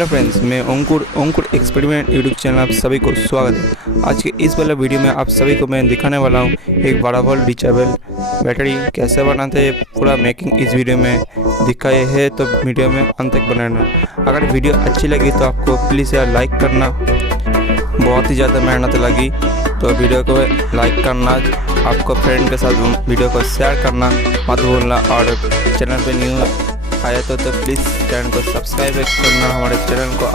Hello friends, मैं अंकुर experiment YouTube channel आप सभी को स्वागत है। आज के इस वाले वीडियो में आप सभी को मैं दिखाने वाला हूँ एक बड़ा वोल्ट रिचार्जेबल बैटरी कैसे बनाते हैं। पूरा मेकिंग इस वीडियो में दिखाए है, तो वीडियो में अंत तक बनाना। अगर वीडियो अच्छी लगी तो आपको प्लीज़ यार लाइक करना, बहुत ही ज़्यादा मेहनत लगी तो वीडियो को लाइक करना, आपको फ्रेंड के साथ वीडियो को शेयर करना मत भूलना। और चैनल पे न्यू आया तो प्लीज़ चैनल को सब्सक्राइब करना हमारे चैनल को,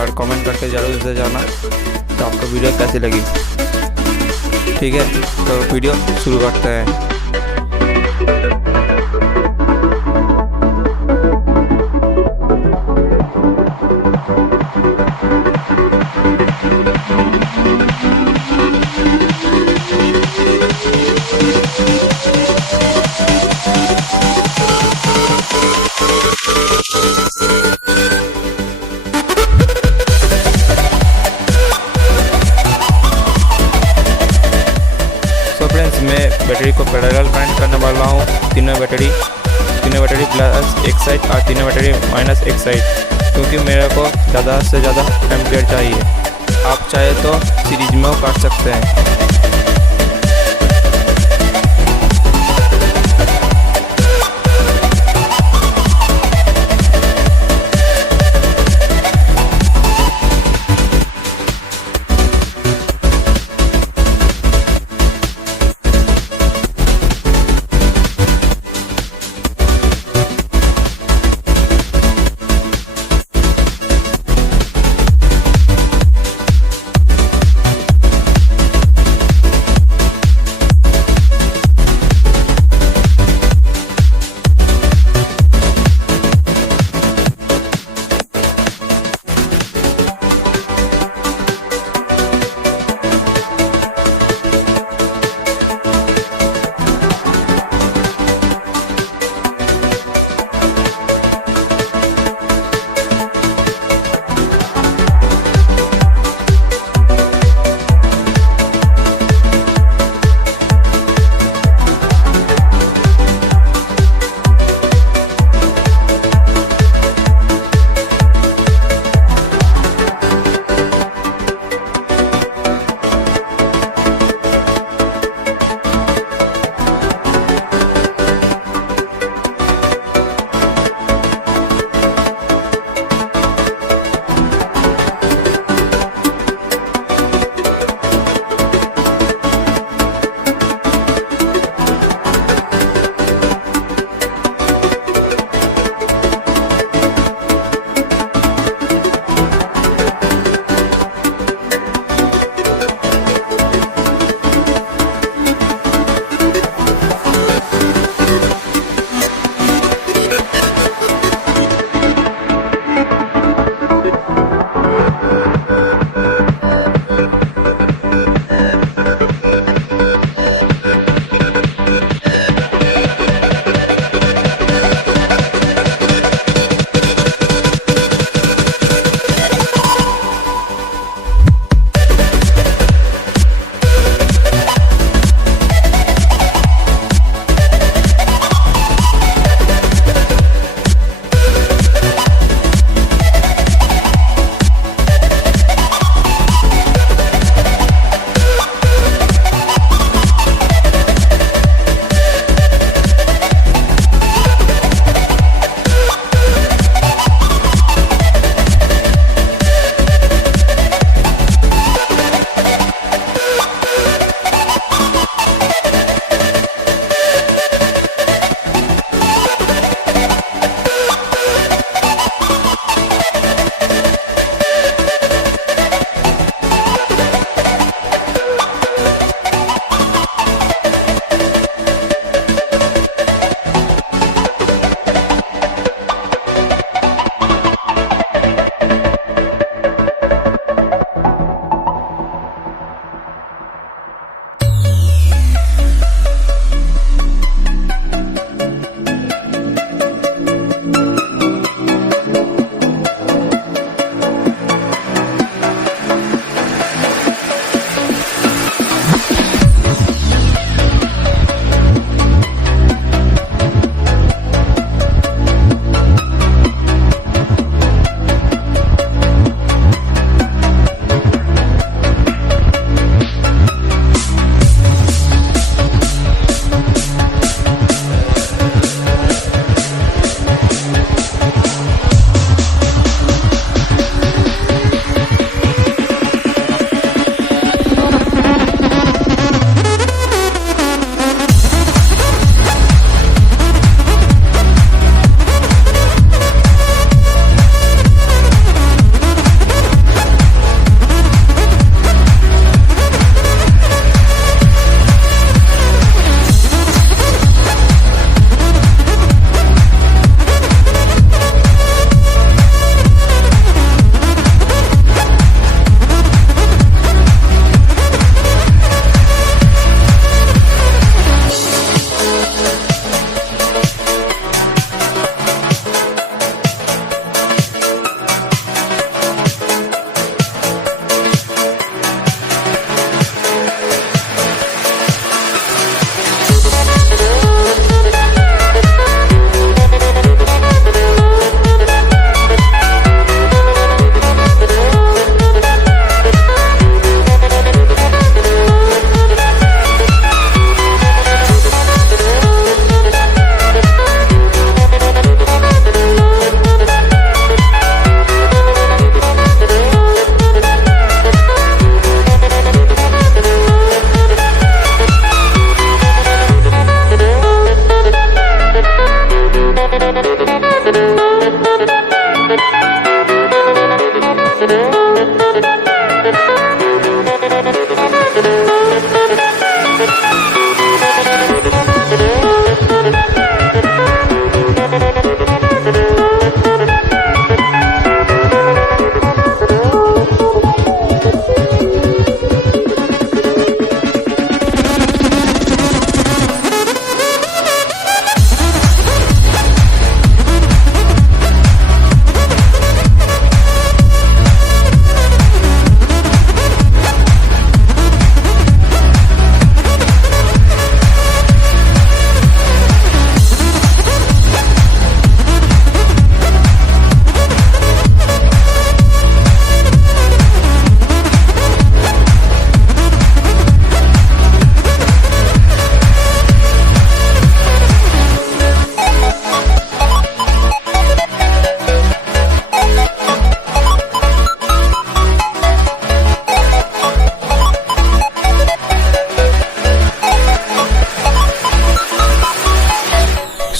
और कमेंट करके ज़रूर से जाना तो आपको वीडियो कैसी लगी। ठीक है, तो वीडियो शुरू करते हैं। तो फ्रेंड्स, मैं बैटरी को पैरेलल कनेक्ट करने वाला हूँ। तीनों बैटरी प्लस एक साइड और तीनों बैटरी माइनस एक साइड, क्योंकि मेरे को ज़्यादा से ज़्यादा एम्पियर चाहिए। आप चाहे तो सीरीज में कर सकते हैं।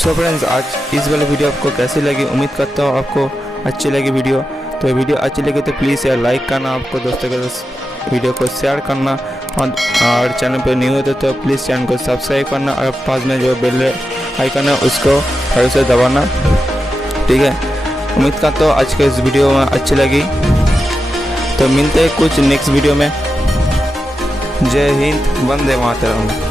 सो फ्रेंड्स, आज इस वाली वीडियो आपको कैसी लगी, उम्मीद करता हूँ आपको अच्छी लगी वीडियो। तो वीडियो अच्छी लगी तो प्लीज़ यार लाइक करना, आपको दोस्तों के साथ वीडियो को शेयर करना, और चैनल पर न्यू होते तो प्लीज़ चैनल को सब्सक्राइब करना, और पास में जो बेल आइकन है उसको फिर से दबाना। ठीक है, उम्मीद करता हूँ आज के इस वीडियो में अच्छी लगी। तो मिलते हैं कुछ नेक्स्ट वीडियो में। जय हिंद, वंदे मातरम।